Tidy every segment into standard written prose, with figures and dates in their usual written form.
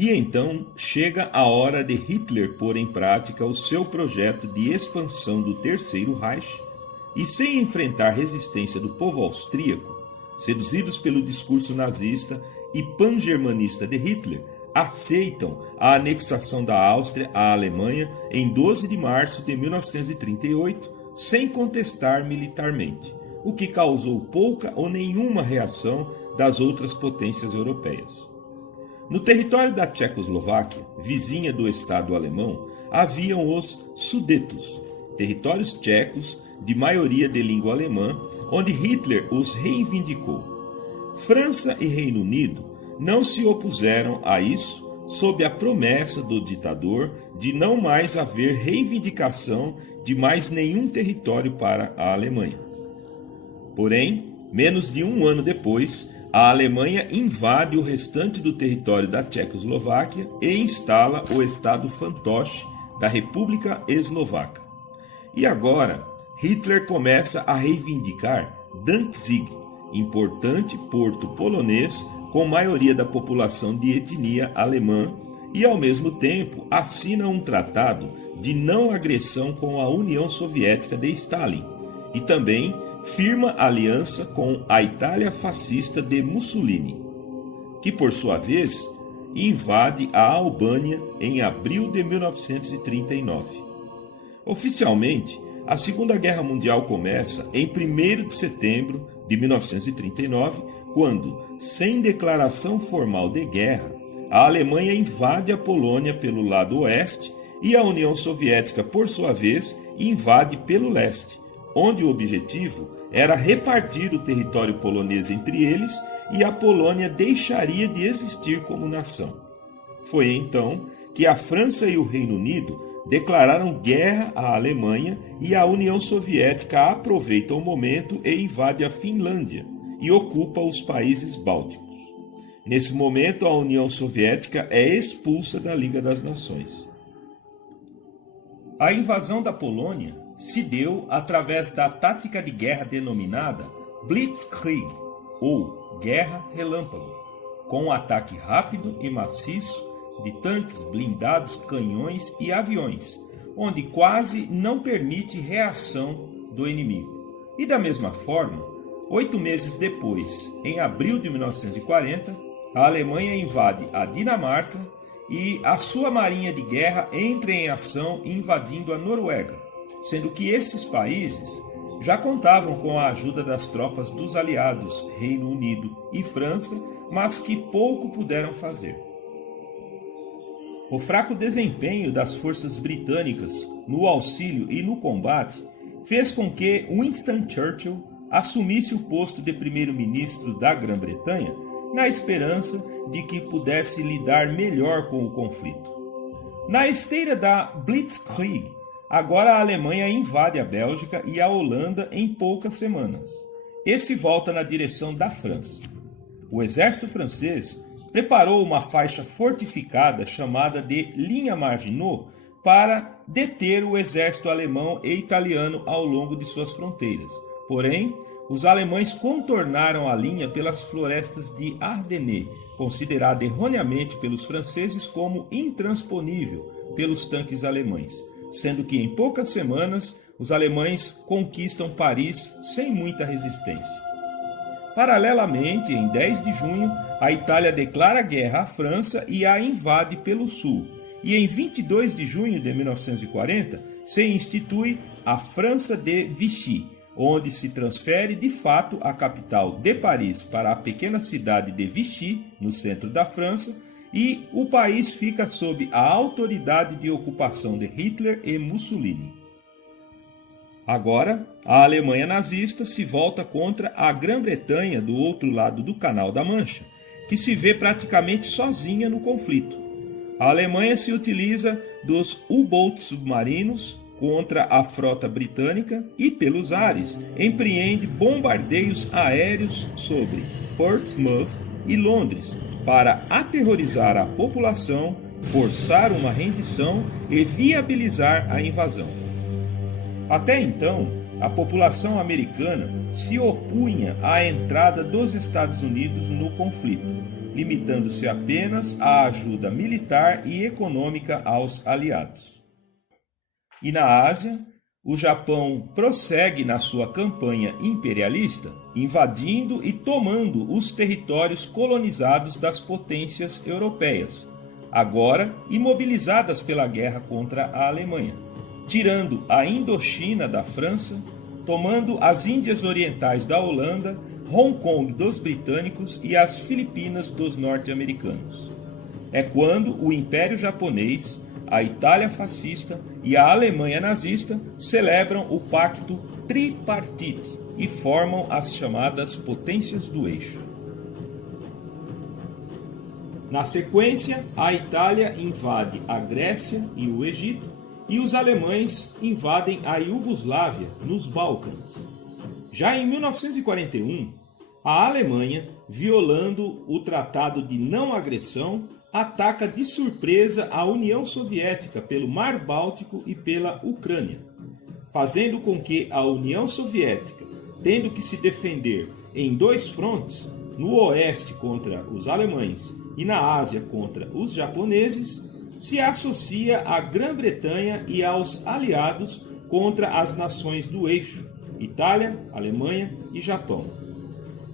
E então chega a hora de Hitler pôr em prática o seu projeto de expansão do Terceiro Reich e, sem enfrentar resistência do povo austríaco, seduzidos pelo discurso nazista e pan-germanista de Hitler, aceitam a anexação da Áustria à Alemanha em 12 de março de 1938, sem contestar militarmente, o que causou pouca ou nenhuma reação das outras potências europeias. No território da Tchecoslováquia, vizinha do Estado alemão, haviam os Sudetos, territórios tchecos de maioria de língua alemã, onde Hitler os reivindicou. França e Reino Unido não se opuseram a isso, sob a promessa do ditador de não mais haver reivindicação de mais nenhum território para a Alemanha. Porém, menos de um ano depois, a Alemanha invade o restante do território da Tchecoslováquia e instala o Estado fantoche da República Eslovaca. E agora, Hitler começa a reivindicar Danzig, importante porto polonês com maioria da população de etnia alemã, e ao mesmo tempo assina um tratado de não agressão com a União Soviética de Stalin e também firma aliança com a Itália fascista de Mussolini, que por sua vez invade a Albânia em abril de 1939. Oficialmente, a Segunda Guerra Mundial começa em 1º de setembro de 1939, quando, sem declaração formal de guerra, a Alemanha invade a Polônia pelo lado oeste e a União Soviética, por sua vez, invade pelo leste, onde o objetivo era repartir o território polonês entre eles e a Polônia deixaria de existir como nação. Foi então que a França e o Reino Unido declararam guerra à Alemanha e a União Soviética aproveita o momento e invade a Finlândia e ocupa os países bálticos. Nesse momento, a União Soviética é expulsa da Liga das Nações. A invasão da Polônia se deu através da tática de guerra denominada Blitzkrieg, ou Guerra Relâmpago, com um ataque rápido e maciço de tanques, blindados, canhões e aviões, onde quase não permite reação do inimigo. E da mesma forma, 8 meses depois, em abril de 1940, a Alemanha invade a Dinamarca e a sua marinha de guerra entra em ação invadindo a Noruega, sendo que esses países já contavam com a ajuda das tropas dos aliados Reino Unido e França, mas que pouco puderam fazer. O fraco desempenho das forças britânicas no auxílio e no combate fez com que Winston Churchill assumisse o posto de primeiro-ministro da Grã-Bretanha na esperança de que pudesse lidar melhor com o conflito. Na esteira da Blitzkrieg, agora a Alemanha invade a Bélgica e a Holanda em poucas semanas. E se volta na direção da França. O exército francês preparou uma faixa fortificada chamada de Linha Maginot para deter o exército alemão e italiano ao longo de suas fronteiras. Porém, os alemães contornaram a linha pelas florestas de Ardennes, considerada erroneamente pelos franceses como intransponível pelos tanques alemães, sendo que em poucas semanas os alemães conquistam Paris sem muita resistência. Paralelamente, em 10 de junho, a Itália declara guerra à França e a invade pelo sul. E em 22 de junho de 1940, se institui a França de Vichy, onde se transfere de fato a capital de Paris para a pequena cidade de Vichy, no centro da França, e o país fica sob a autoridade de ocupação de Hitler e Mussolini. Agora, a Alemanha nazista se volta contra a Grã-Bretanha do outro lado do Canal da Mancha, que se vê praticamente sozinha no conflito. A Alemanha se utiliza dos U-boats submarinos contra a frota britânica e, pelos ares, empreende bombardeios aéreos sobre Portsmouth e Londres para aterrorizar a população, forçar uma rendição e viabilizar a invasão. Até então, a população americana se opunha à entrada dos Estados Unidos no conflito, limitando-se apenas à ajuda militar e econômica aos aliados. E na Ásia, o Japão prossegue na sua campanha imperialista, invadindo e tomando os territórios colonizados das potências europeias, agora imobilizadas pela guerra contra a Alemanha, tirando a Indochina da França, tomando as Índias Orientais da Holanda, Hong Kong dos britânicos e as Filipinas dos norte-americanos. É quando o Império Japonês, a Itália fascista e a Alemanha nazista celebram o Pacto Tripartite e formam as chamadas Potências do Eixo. Na sequência, a Itália invade a Grécia e o Egito e os alemães invadem a Iugoslávia, nos Balcãs. Já em 1941, a Alemanha, violando o Tratado de Não Agressão, ataca de surpresa a União Soviética pelo Mar Báltico e pela Ucrânia, fazendo com que a União Soviética, tendo que se defender em dois frontes, no oeste contra os alemães e na Ásia contra os japoneses, se associa à Grã-Bretanha e aos aliados contra as nações do eixo, Itália, Alemanha e Japão.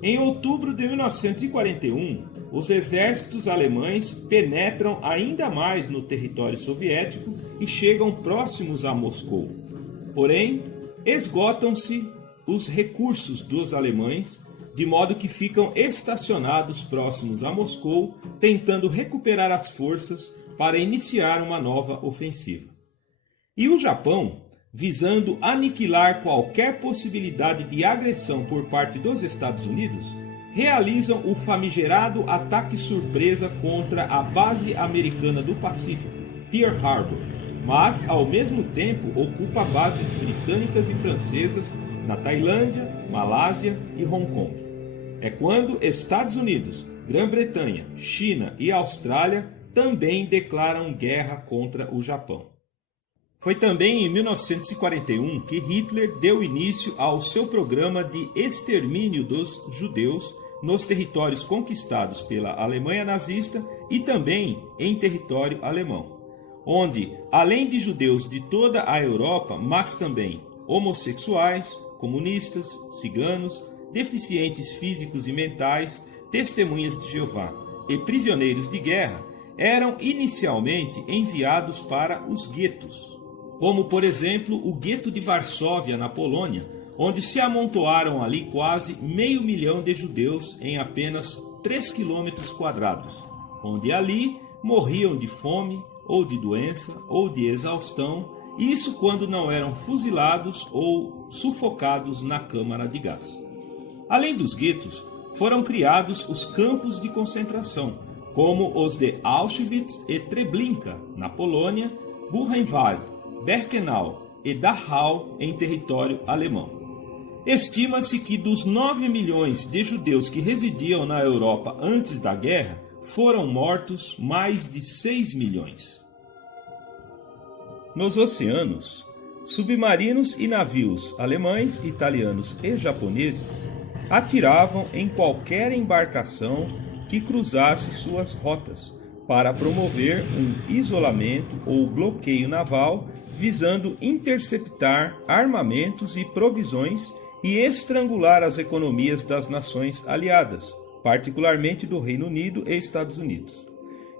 Em outubro de 1941, os exércitos alemães penetram ainda mais no território soviético e chegam próximos a Moscou. Porém, esgotam-se os recursos dos alemães, de modo que ficam estacionados próximos a Moscou, tentando recuperar as forças para iniciar uma nova ofensiva. E o Japão, visando aniquilar qualquer possibilidade de agressão por parte dos Estados Unidos, realizam o famigerado ataque surpresa contra a base americana do Pacífico, Pearl Harbor, mas, ao mesmo tempo, ocupa bases britânicas e francesas na Tailândia, Malásia e Hong Kong. É quando Estados Unidos, Grã-Bretanha, China e Austrália também declaram guerra contra o Japão. Foi também em 1941 que Hitler deu início ao seu programa de extermínio dos judeus nos territórios conquistados pela Alemanha nazista e também em território alemão, onde, além de judeus de toda a Europa, mas também homossexuais, comunistas, ciganos, deficientes físicos e mentais, testemunhas de Jeová e prisioneiros de guerra, eram inicialmente enviados para os guetos, como por exemplo o gueto de Varsóvia na Polônia, onde se amontoaram ali quase 500 mil de judeus em apenas 3 quilômetros quadrados, onde ali morriam de fome, ou de doença, ou de exaustão, isso quando não eram fuzilados ou sufocados na câmara de gás. Além dos guetos, foram criados os campos de concentração, como os de Auschwitz e Treblinka, na Polônia, Buchenwald, Birkenau e Dachau, em território alemão. Estima-se que dos 9 milhões de judeus que residiam na Europa antes da guerra, foram mortos mais de 6 milhões. Nos oceanos, submarinos e navios alemães, italianos e japoneses atiravam em qualquer embarcação que cruzasse suas rotas para promover um isolamento ou bloqueio naval visando interceptar armamentos e provisões e estrangular as economias das nações aliadas, particularmente do Reino Unido e Estados Unidos.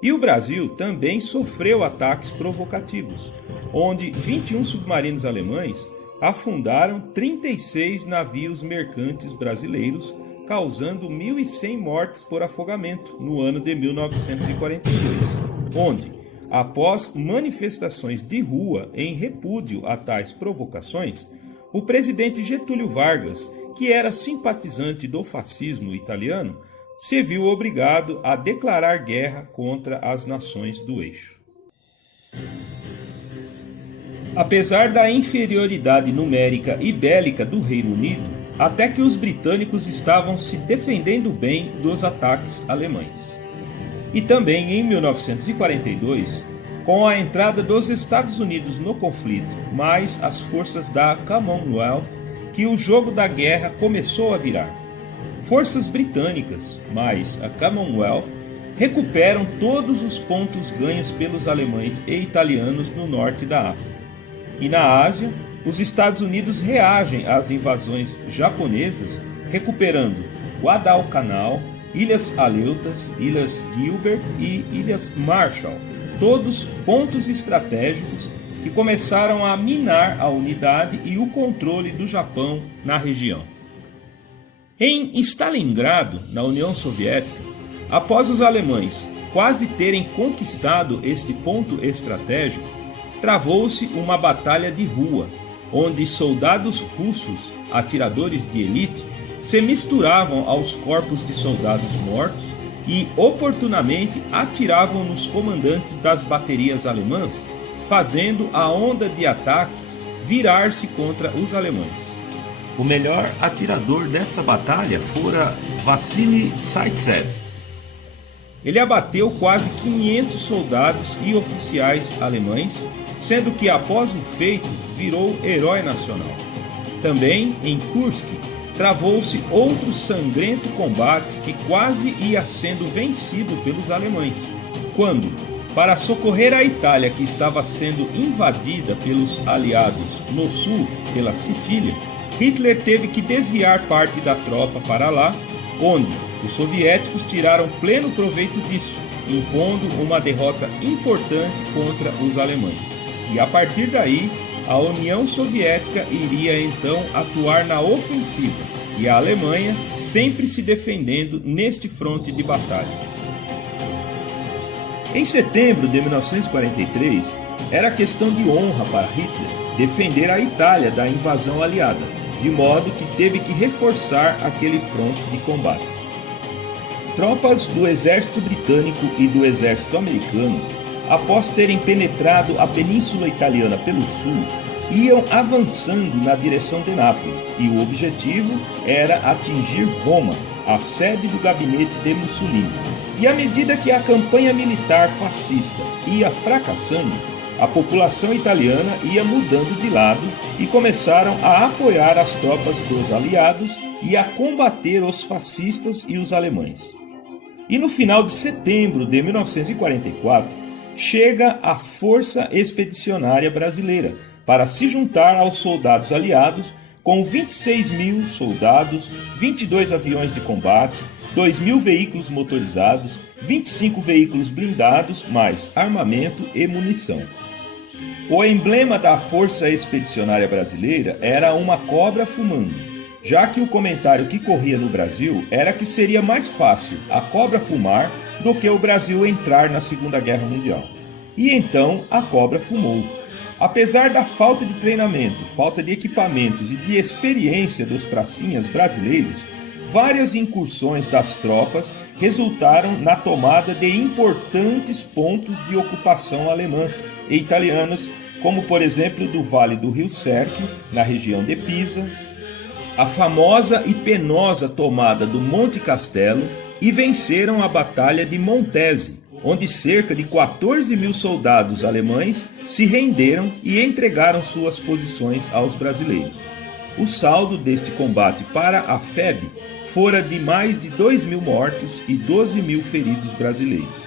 E o Brasil também sofreu ataques provocativos, onde 21 submarinos alemães afundaram 36 navios mercantes brasileiros, causando 1.100 mortes por afogamento no ano de 1942, onde, após manifestações de rua em repúdio a tais provocações, o presidente Getúlio Vargas, que era simpatizante do fascismo italiano, se viu obrigado a declarar guerra contra as nações do eixo. Apesar da inferioridade numérica e bélica do Reino Unido, até que os britânicos estavam se defendendo bem dos ataques alemães. E também em 1942, com a entrada dos Estados Unidos no conflito, mais as forças da Commonwealth, que o jogo da guerra começou a virar. Forças britânicas, mais a Commonwealth, recuperam todos os pontos ganhos pelos alemães e italianos no norte da África. E na Ásia, os Estados Unidos reagem às invasões japonesas, recuperando Guadalcanal, Ilhas Aleutas, Ilhas Gilbert e Ilhas Marshall, todos pontos estratégicos que começaram a minar a unidade e o controle do Japão na região. Em Stalingrado, na União Soviética, após os alemães quase terem conquistado este ponto estratégico, travou-se uma batalha de rua, onde soldados russos, atiradores de elite, se misturavam aos corpos de soldados mortos e oportunamente atiravam nos comandantes das baterias alemãs, fazendo a onda de ataques virar-se contra os alemães. O melhor atirador dessa batalha fora Vassili Zaitsev. Ele abateu quase 500 soldados e oficiais alemães, sendo que após o feito virou herói nacional. Também em Kursk travou-se outro sangrento combate que quase ia sendo vencido pelos alemães, quando, para socorrer a Itália que estava sendo invadida pelos aliados no sul pela Sicília, Hitler teve que desviar parte da tropa para lá, onde os soviéticos tiraram pleno proveito disso, impondo uma derrota importante contra os alemães. E a partir daí, a União Soviética iria então atuar na ofensiva, e a Alemanha sempre se defendendo neste fronte de batalha. Em setembro de 1943, era questão de honra para Hitler defender a Itália da invasão aliada, de modo que teve que reforçar aquele fronte de combate. Tropas do exército britânico e do exército americano, após terem penetrado a península italiana pelo sul, iam avançando na direção de Nápoles, e o objetivo era atingir Roma, a sede do gabinete de Mussolini. E à medida que a campanha militar fascista ia fracassando, a população italiana ia mudando de lado e começaram a apoiar as tropas dos aliados e a combater os fascistas e os alemães. E no final de setembro de 1944, chega a Força Expedicionária Brasileira para se juntar aos soldados aliados com 26 mil soldados, 22 aviões de combate, 2.000 veículos motorizados, 25 veículos blindados, mais armamento e munição. O emblema da Força Expedicionária Brasileira era uma cobra fumando, já que o comentário que corria no Brasil era que seria mais fácil a cobra fumar do que o Brasil entrar na Segunda Guerra Mundial. E então a cobra fumou. Apesar da falta de treinamento, falta de equipamentos e de experiência dos pracinhas brasileiros, várias incursões das tropas resultaram na tomada de importantes pontos de ocupação alemãs e italianas, como por exemplo do Vale do Rio Sérpio, na região de Pisa, a famosa e penosa tomada do Monte Castelo, e venceram a Batalha de Montese, onde cerca de 14 mil soldados alemães se renderam e entregaram suas posições aos brasileiros. O saldo deste combate para a FEB fora de mais de 2.000 mortos e 12 mil feridos brasileiros.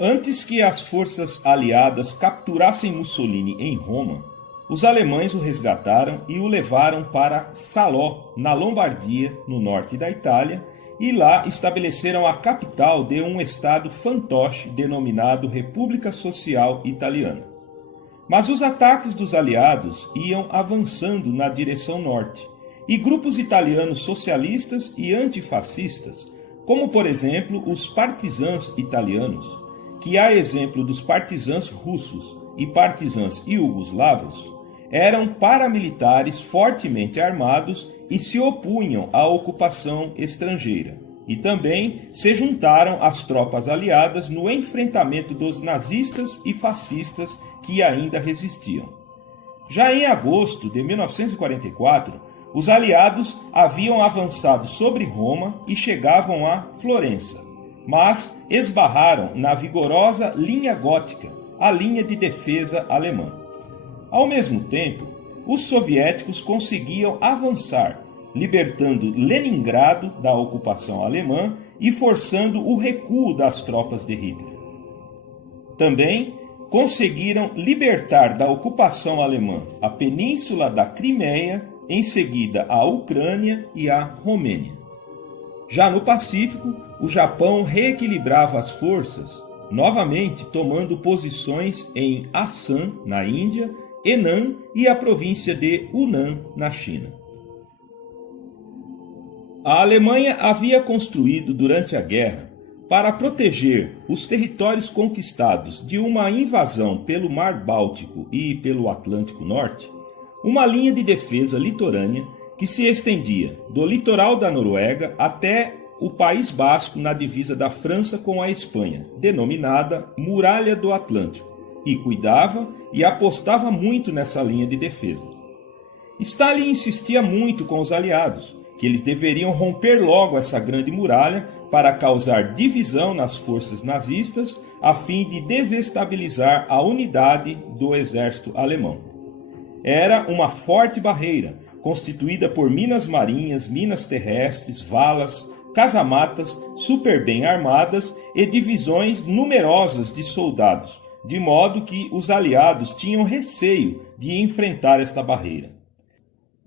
Antes que as forças aliadas capturassem Mussolini em Roma, os alemães o resgataram e o levaram para Salò, na Lombardia, no norte da Itália, e lá estabeleceram a capital de um estado fantoche denominado República Social Italiana. Mas os ataques dos aliados iam avançando na direção norte, e grupos italianos socialistas e antifascistas, como por exemplo os partisãs italianos, que a exemplo dos partisãs russos e partisãs iugoslavos, eram paramilitares fortemente armados e se opunham à ocupação estrangeira, e também se juntaram às tropas aliadas no enfrentamento dos nazistas e fascistas que ainda resistiam. Já em agosto de 1944, os aliados haviam avançado sobre Roma e chegavam a Florença, mas esbarraram na vigorosa linha gótica, a linha de defesa alemã. Ao mesmo tempo, os soviéticos conseguiam avançar, libertando Leningrado da ocupação alemã e forçando o recuo das tropas de Hitler. Também conseguiram libertar da ocupação alemã a península da Crimeia, em seguida a Ucrânia e a Romênia. Já no Pacífico, o Japão reequilibrava as forças, novamente tomando posições em Assam, na Índia, Henan e a província de Hunan, na China. A Alemanha havia construído durante a guerra, para proteger os territórios conquistados de uma invasão pelo Mar Báltico e pelo Atlântico Norte, uma linha de defesa litorânea que se estendia do litoral da Noruega até o País Basco na divisa da França com a Espanha, denominada Muralha do Atlântico, e cuidava e apostava muito nessa linha de defesa. Stalin insistia muito com os aliados, que eles deveriam romper logo essa grande muralha para causar divisão nas forças nazistas, a fim de desestabilizar a unidade do exército alemão. Era uma forte barreira, constituída por minas marinhas, minas terrestres, valas, casamatas super bem armadas e divisões numerosas de soldados, de modo que os aliados tinham receio de enfrentar esta barreira.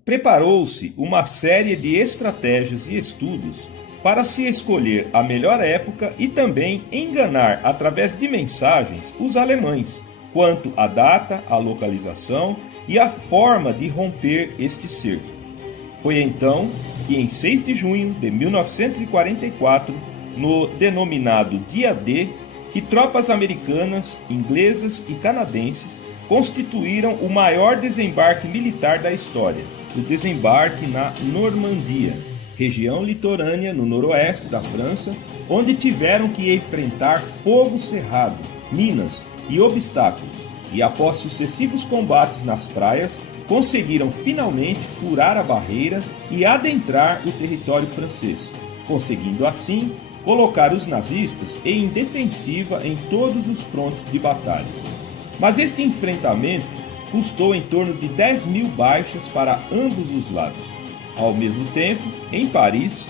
Preparou-se uma série de estratégias e estudos para se escolher a melhor época e também enganar através de mensagens os alemães quanto à data, à localização e à forma de romper este cerco. Foi então que em 6 de junho de 1944, no denominado Dia D, que tropas americanas, inglesas e canadenses constituíram o maior desembarque militar da história, o desembarque na Normandia, região litorânea no noroeste da França, onde tiveram que enfrentar fogo cerrado, minas e obstáculos, e após sucessivos combates nas praias, conseguiram finalmente furar a barreira e adentrar o território francês, conseguindo assim colocar os nazistas em defensiva em todos os frontes de batalha. Mas este enfrentamento custou em torno de 10.000 baixas para ambos os lados. Ao mesmo tempo, em Paris,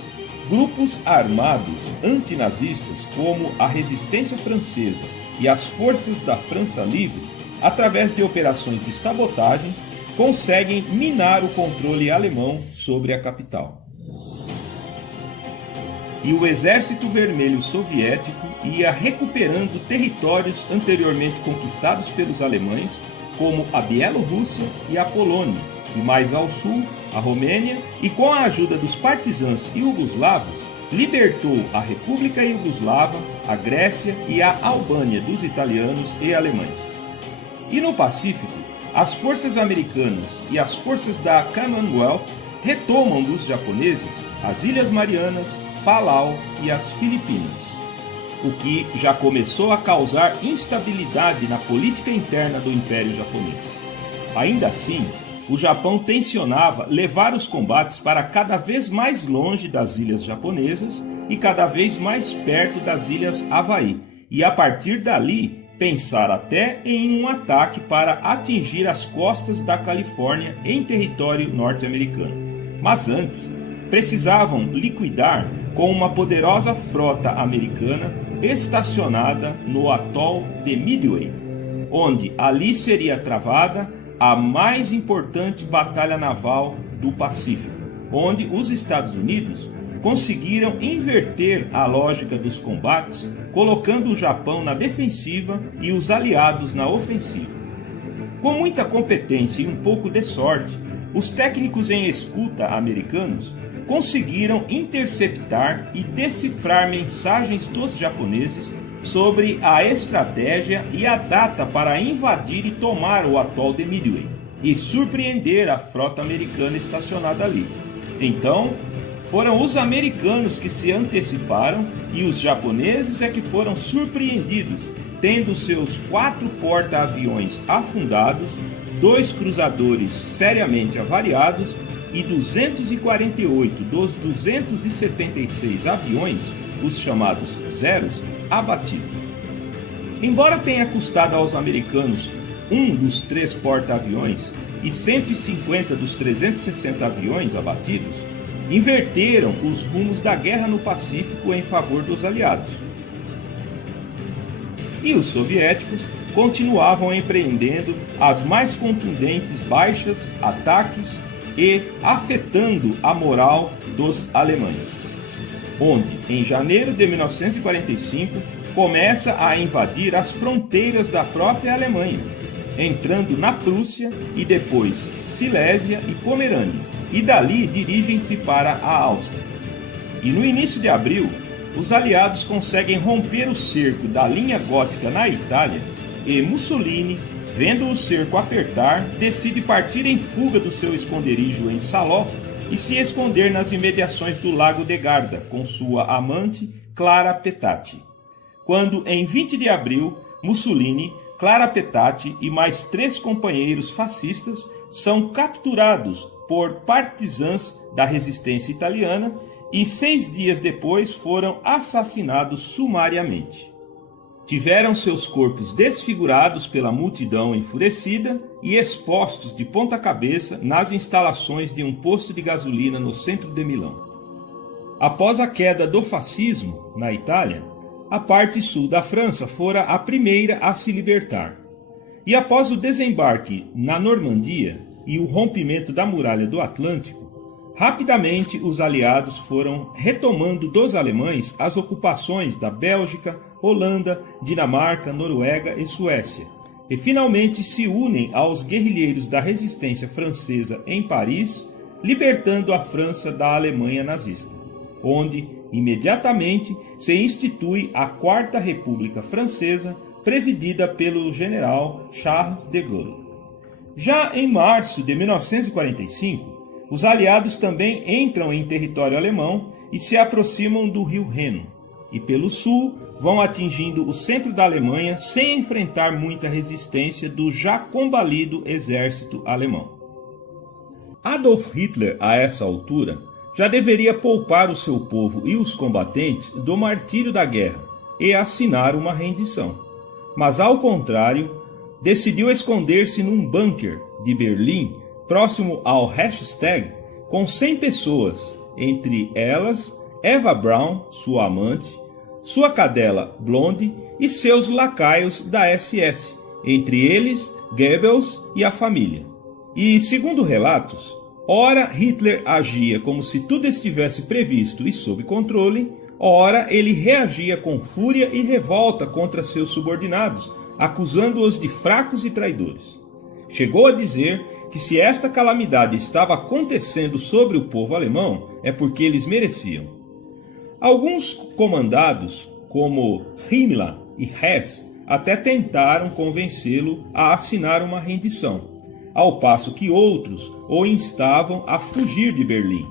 grupos armados antinazistas como a Resistência Francesa e as Forças da França Livre, através de operações de sabotagens, conseguem minar o controle alemão sobre a capital. E o Exército Vermelho Soviético ia recuperando territórios anteriormente conquistados pelos alemães, como a Bielorrússia e a Polônia, e mais ao sul, a Romênia, e com a ajuda dos partisãs iugoslavos, libertou a República Iugoslava, a Grécia e a Albânia dos italianos e alemães. E no Pacífico, as forças americanas e as forças da Commonwealth retomam dos japoneses as Ilhas Marianas, Palau e as Filipinas, o que já começou a causar instabilidade na política interna do Império Japonês. Ainda assim, o Japão tensionava levar os combates para cada vez mais longe das ilhas japonesas e cada vez mais perto das ilhas Havaí, e a partir dali pensar até em um ataque para atingir as costas da Califórnia em território norte-americano. Mas antes, precisavam liquidar com uma poderosa frota americana estacionada no atol de Midway, onde ali seria travada a mais importante batalha naval do Pacífico, onde os Estados Unidos conseguiram inverter a lógica dos combates, colocando o Japão na defensiva e os aliados na ofensiva. Com muita competência e um pouco de sorte, os técnicos em escuta americanos conseguiram interceptar e decifrar mensagens dos japoneses sobre a estratégia e a data para invadir e tomar o atol de Midway e surpreender a frota americana estacionada ali. Então, foram os americanos que se anteciparam e os japoneses é que foram surpreendidos, tendo seus 4 porta-aviões afundados, 2 cruzadores seriamente avariados e 248 dos 276 aviões, os chamados Zeros, abatidos. Embora tenha custado aos americanos um dos 3 porta-aviões e 150 dos 360 aviões abatidos, inverteram os rumos da guerra no Pacífico em favor dos aliados. E os soviéticos continuavam empreendendo as mais contundentes baixas, ataques e afetando a moral dos alemães, onde, em janeiro de 1945, começa a invadir as fronteiras da própria Alemanha, entrando na Prússia e depois Silésia e Pomerânia, e dali dirigem-se para a Áustria. E no início de abril, os aliados conseguem romper o cerco da linha gótica na Itália e Mussolini, vendo o cerco apertar, decide partir em fuga do seu esconderijo em Salò e se esconder nas imediações do Lago de Garda com sua amante Clara Petacci. Quando, em 20 de abril, Mussolini, Clara Petacci e mais 3 companheiros fascistas são capturados por partisãs da resistência italiana e 6 dias depois foram assassinados sumariamente. Tiveram seus corpos desfigurados pela multidão enfurecida e expostos de ponta cabeça nas instalações de um posto de gasolina no centro de Milão. Após a queda do fascismo na Itália, a parte sul da França fora a primeira a se libertar. E após o desembarque na Normandia e o rompimento da muralha do Atlântico, rapidamente os aliados foram retomando dos alemães as ocupações da Bélgica, Holanda, Dinamarca, Noruega e Suécia, e finalmente se unem aos guerrilheiros da resistência francesa em Paris, libertando a França da Alemanha nazista, onde imediatamente se institui a Quarta República Francesa, presidida pelo general Charles de Gaulle. Já em março de 1945, os aliados também entram em território alemão e se aproximam do rio Reno, e pelo sul vão atingindo o centro da Alemanha sem enfrentar muita resistência do já combalido exército alemão. Adolf Hitler, a essa altura, já deveria poupar o seu povo e os combatentes do martírio da guerra e assinar uma rendição. Mas, ao contrário, decidiu esconder-se num bunker de Berlim, próximo ao Reichstag, com 100 pessoas, entre elas Eva Braun, sua amante, sua cadela Blonde e seus lacaios da SS, entre eles Goebbels e a família. E, segundo relatos, ora Hitler agia como se tudo estivesse previsto e sob controle, ora ele reagia com fúria e revolta contra seus subordinados, acusando-os de fracos e traidores. Chegou a dizer que se esta calamidade estava acontecendo sobre o povo alemão, é porque eles mereciam. Alguns comandados, como Himmler e Hess, até tentaram convencê-lo a assinar uma rendição, ao passo que outros o instavam a fugir de Berlim,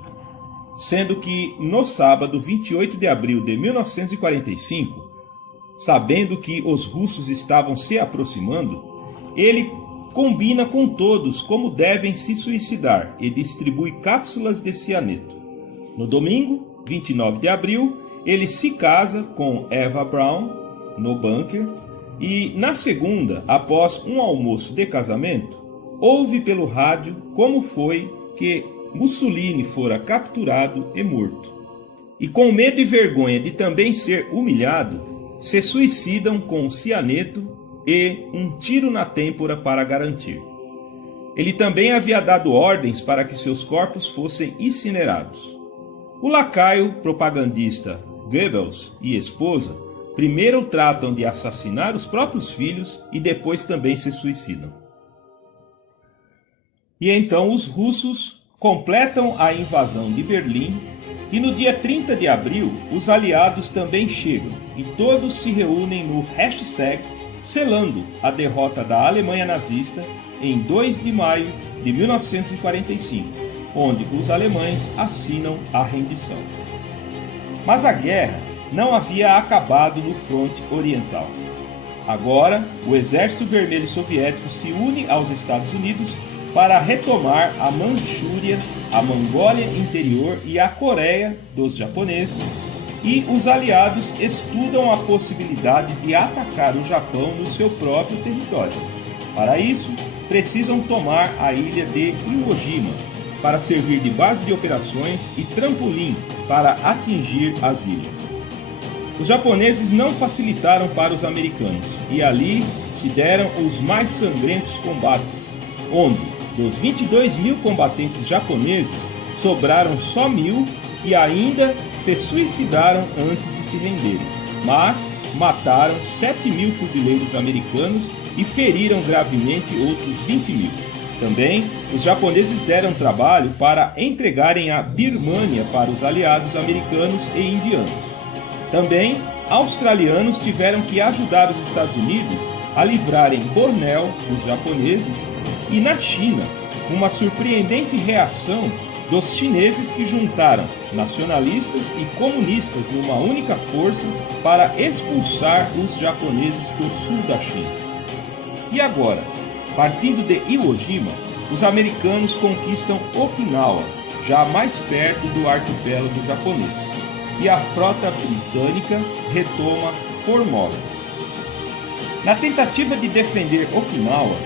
sendo que no sábado 28 de abril de 1945, sabendo que os russos estavam se aproximando, ele combina com todos como devem se suicidar e distribui cápsulas de cianeto. No domingo, 29 de abril, ele se casa com Eva Braun no bunker e, na segunda, após um almoço de casamento, ouve pelo rádio como foi que Mussolini fora capturado e morto. E com medo e vergonha de também ser humilhado, se suicidam com cianeto e um tiro na têmpora para garantir. Ele também havia dado ordens para que seus corpos fossem incinerados. O lacaio propagandista Goebbels e esposa primeiro tratam de assassinar os próprios filhos e depois também se suicidam. E então os russos completam a invasão de Berlim e no dia 30 de abril os aliados também chegam e todos se reúnem no Reichstag, selando a derrota da Alemanha nazista em 2 de maio de 1945, onde os alemães assinam a rendição. Mas a guerra não havia acabado no fronte oriental. Agora, o Exército Vermelho Soviético se une aos Estados Unidos para retomar a Manchúria, a Mongólia Interior e a Coreia dos japoneses, e os aliados estudam a possibilidade de atacar o Japão no seu próprio território. Para isso, precisam tomar a ilha de Iwo Jima, para servir de base de operações e trampolim para atingir as ilhas. Os japoneses não facilitaram para os americanos, e ali se deram os mais sangrentos combates, onde, dos 22 mil combatentes japoneses, sobraram só 1.000 que ainda se suicidaram antes de se renderem, mas mataram 7.000 fuzileiros americanos e feriram gravemente outros 20.000. Também, os japoneses deram trabalho para entregarem a Birmânia para os aliados americanos e indianos. Também, australianos tiveram que ajudar os Estados Unidos a livrarem Bornéu dos japoneses, e na China, uma surpreendente reação dos chineses que juntaram nacionalistas e comunistas numa única força para expulsar os japoneses do sul da China. E agora, partindo de Iwo Jima, os americanos conquistam Okinawa, já mais perto do arquipélago japonês, e a frota britânica retoma Formosa. Na tentativa de defender Okinawa,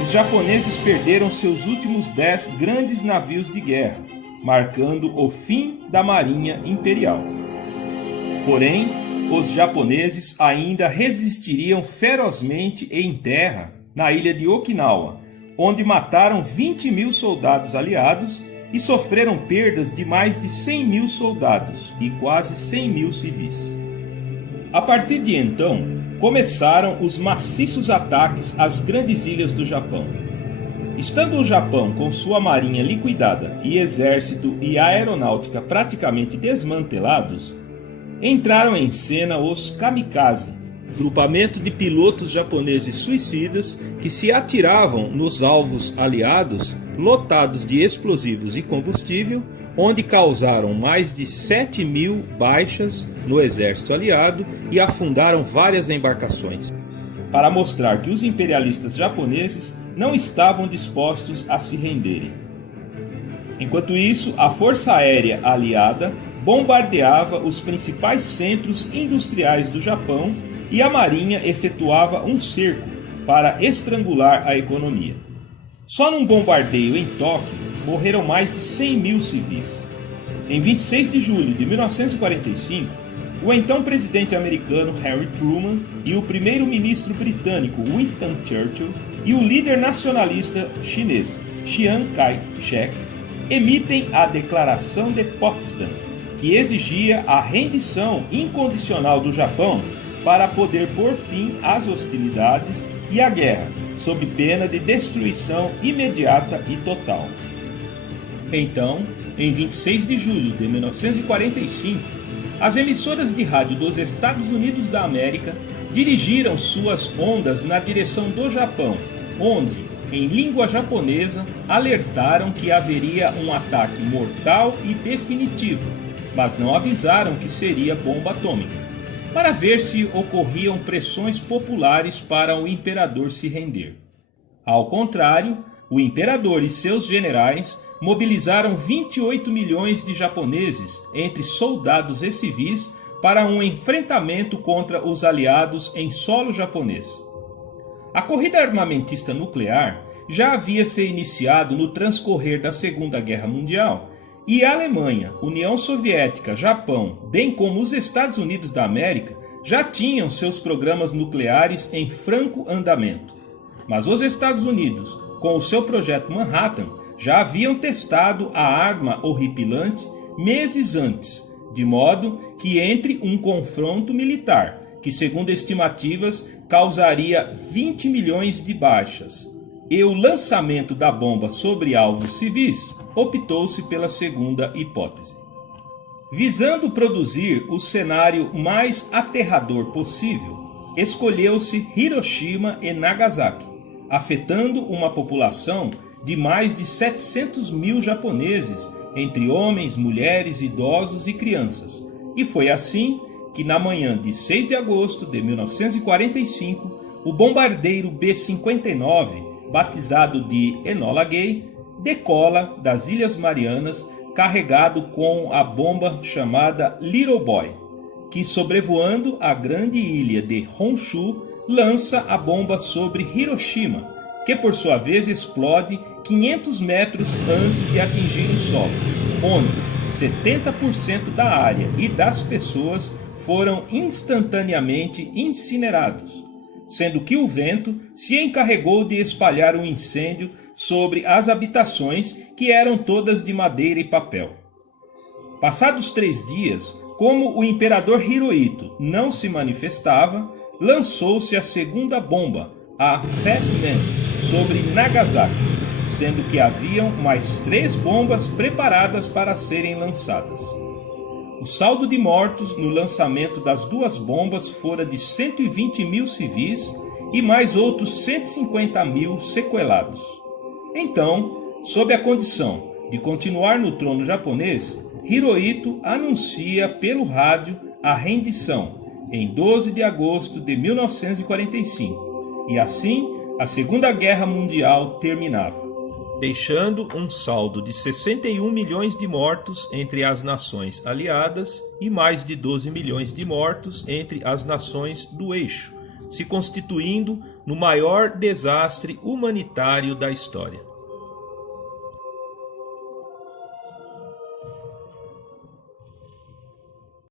os japoneses perderam seus últimos 10 grandes navios de guerra, marcando o fim da Marinha Imperial. Porém, os japoneses ainda resistiriam ferozmente em terra na ilha de Okinawa, onde mataram 20.000 soldados aliados e sofreram perdas de mais de 100.000 soldados e quase 100.000 civis. A partir de então, começaram os maciços ataques às grandes ilhas do Japão. Estando o Japão com sua marinha liquidada e exército e aeronáutica praticamente desmantelados, entraram em cena os kamikaze, grupamento de pilotos japoneses suicidas que se atiravam nos alvos aliados lotados de explosivos e combustível, onde causaram mais de 7.000 baixas no exército aliado e afundaram várias embarcações, para mostrar que os imperialistas japoneses não estavam dispostos a se renderem. Enquanto isso, a Força Aérea Aliada bombardeava os principais centros industriais do Japão e a Marinha efetuava um cerco para estrangular a economia. Só num bombardeio em Tóquio morreram mais de 100.000 civis. Em 26 de julho de 1945, o então presidente americano Harry Truman e o primeiro-ministro britânico Winston Churchill e o líder nacionalista chinês Chiang Kai-shek emitem a Declaração de Potsdam, que exigia a rendição incondicional do Japão para poder pôr fim às hostilidades e à guerra, sob pena de destruição imediata e total. Então, em 26 de julho de 1945, as emissoras de rádio dos Estados Unidos da América dirigiram suas ondas na direção do Japão, onde, em língua japonesa, alertaram que haveria um ataque mortal e definitivo, mas não avisaram que seria bomba atômica, para ver se ocorriam pressões populares para o imperador se render. Ao contrário, o imperador e seus generais mobilizaram 28 milhões de japoneses, entre soldados e civis, para um enfrentamento contra os aliados em solo japonês. A corrida armamentista nuclear já havia se iniciado no transcorrer da Segunda Guerra Mundial, e a Alemanha, União Soviética, Japão, bem como os Estados Unidos da América, já tinham seus programas nucleares em franco andamento. Mas os Estados Unidos, com o seu projeto Manhattan, já haviam testado a arma horripilante meses antes, de modo que entre um confronto militar, que segundo estimativas causaria 20 milhões de baixas, e o lançamento da bomba sobre alvos civis, optou-se pela segunda hipótese. Visando produzir o cenário mais aterrador possível, escolheu-se Hiroshima e Nagasaki, afetando uma população de mais de 700.000 japoneses, entre homens, mulheres, idosos e crianças. E foi assim que, na manhã de 6 de agosto de 1945, o bombardeiro B-59, batizado de Enola Gay, decola das Ilhas Marianas carregado com a bomba chamada Little Boy, que, sobrevoando a grande ilha de Honshu, lança a bomba sobre Hiroshima, que por sua vez explode 500 metros antes de atingir o solo, onde 70% da área e das pessoas foram instantaneamente incinerados, sendo que o vento se encarregou de espalhar o incêndio sobre as habitações, que eram todas de madeira e papel. Passados 3 dias, como o imperador Hirohito não se manifestava, lançou-se a segunda bomba, a Fat Man, sobre Nagasaki, sendo que haviam mais 3 bombas preparadas para serem lançadas. O saldo de mortos no lançamento das 2 bombas fora de 120 mil civis e mais outros 150 mil sequelados. Então, sob a condição de continuar no trono japonês, Hirohito anuncia pelo rádio a rendição em 12 de agosto de 1945, e assim a Segunda Guerra Mundial terminava, deixando um saldo de 61 milhões de mortos entre as nações aliadas e mais de 12 milhões de mortos entre as nações do eixo, se constituindo no maior desastre humanitário da história.